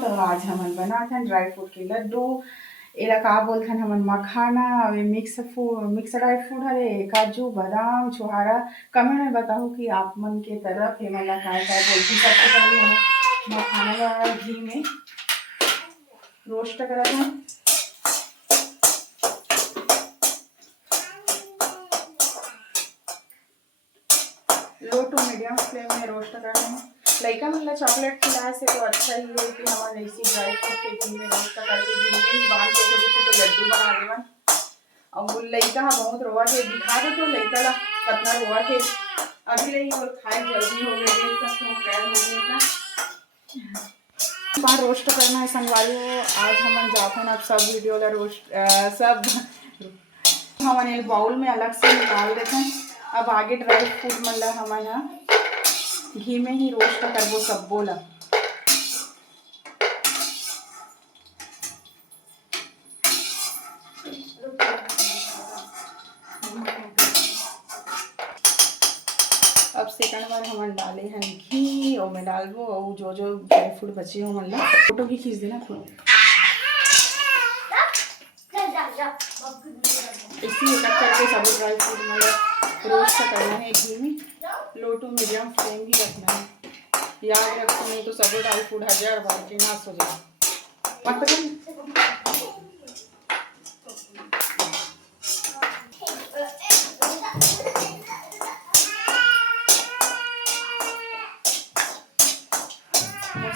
तो आज हमन बनाथन ड्राई फ्रूट के लड्डू। एला का बोलथन हमन मखाना अवे मिक्स ड्राई फ्रूट हरे काजू बादाम छुहारा। कमेंट में बताओ कि आप मन के तरफ ये मला काय काय बोलती। सबसे पहले हम मखाना ला घी में रोस्ट करत हन। लो टू मीडियम फ्लेम में रोस्ट करना है। लइका मन ला चॉकलेट खिलाए से तो अच्छा ही है कि हमन ऐसी ड्राई फ्रूट के घी में रोस्ट करके घी में ही बांध के छोटे छोटे लड्डू बना देवन। और लइका हा बहुत रोवा के दिखा दे तो लइका ला कितना रोवा के अभी रही और खाए जल्दी हो गए सब तैयार हो गए का बार रोस्ट करना है संगवारी हो। आज हमन जाथन अब सब वीडियो ला रोस्ट सब हमन एक बाउल में अलग से निकाल देथन। अब आगे ड्राई फ्रूट मन ला हमन घी में ही रोस्ट करबो सबो ला। अब सेकंड बार हमन डाले हैं घी और मैं डालबो और जो जो ड्राई फ्रूट बचे हो मन ला फोटो भी खींच देना खुद। इसी एक करके सब ड्राई फ्रूट मन ला रोस्ट करना है घी में। लो टू मीडियम फ्लेम ही रखना है। याद रखो नहीं तो सब ड्राई फ्रूट 1000 बार के नाश हो जाए।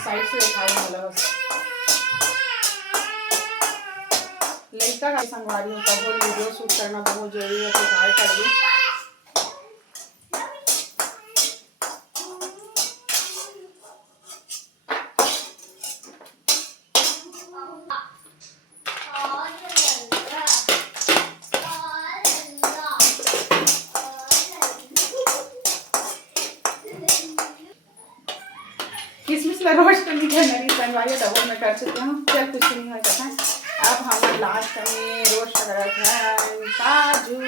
साइड से उठाई वाला बस लइका का संगवारी हो तब वीडियो शूट करना बहुत जरूरी है। तो ट्राई कर ली किसमिस ला रोस्ट नहीं करना है संगवारी डबल में कर चुके हम। चल कुछ नहीं हो जाता। अब हम लास्ट में रोस्ट करत हैं काजू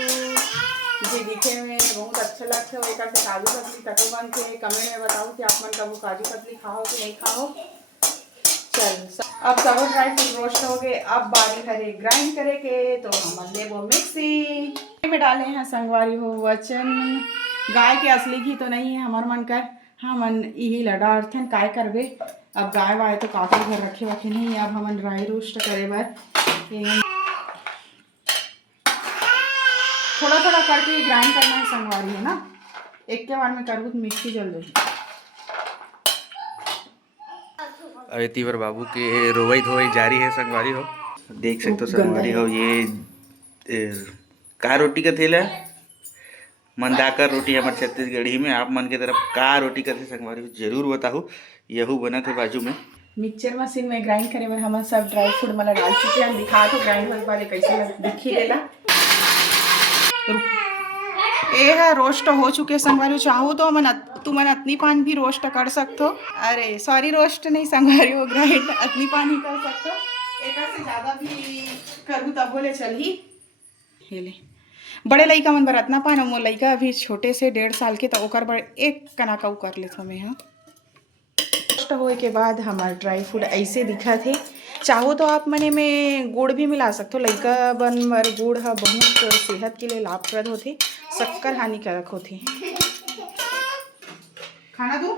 जी दिखे में बहुत अच्छा लगता है। एक से काजू कतली कटो बन के कमेंट में बताओ कि आप मन कबू काजू कतली खाओ कि नहीं खाओ। चल अब सब ड्राई फ्रूट रोस्ट हो गए। अब बारी हरे ग्राइंड करे के तो हम ले वो मिक्सी में डाले हैं संगवारी हो वचन। गाय के असली घी तो नहीं है हमार मन कर हमन यही लड़ा अर्थन काय करबे। अब गाय वाय तो काफी घर रखे वखे नहीं। अब हमन ड्राई रोस्ट करे बर थोड़ा थोड़ा करके ग्राइंड करना है संगवारी है ना। एक के बार में करबू तो मिक्सी जल जाएगी। अरे तीवर बाबू के रोवई धोवई जारी है संगवारी हो। देख सकते हो संगवारी हो ये का रोटी का थेला मंदाकर रोटी हमारे छत्तीसगढ़ी में। आप मन के तरफ का रोटी का थे संगवारी हो जरूर बताओ। यहू बना थे बाजू में मिक्सचर मशीन में ग्राइंड करे बर हम सब ड्राई फ्रूट मला डाल चुके हैं। दिखा तो ग्राइंड होने वाले कैसे दिखी देला। ये है रोस्ट हो चुके संगवारी। चाहो तो मन तुमन अतनी पान भी रोस्ट कर सकते हो। अरे सॉरी रोस्ट नहीं संगवारी हो ग्राइंड अतनी पान ही कर सकते हो। एक से ज़्यादा भी करूँ तब बोले चल ही ले बड़े लइका मन बर अतना पान मोर लइका अभी छोटे से 1.5 साल के तो ओकर बर एक कनाका कर लेथो मैं। हाँ रोस्ट होए के बाद हमार ड्राई फ्रूट ऐसे दिखा थे। चाहो तो आप मने में गुड़ भी मिला सकते हो। लइका बन बर गुड़ हा बहुत सेहत के लिए लाभप्रद होते। शक्कर हानिकारक होते। खाना दो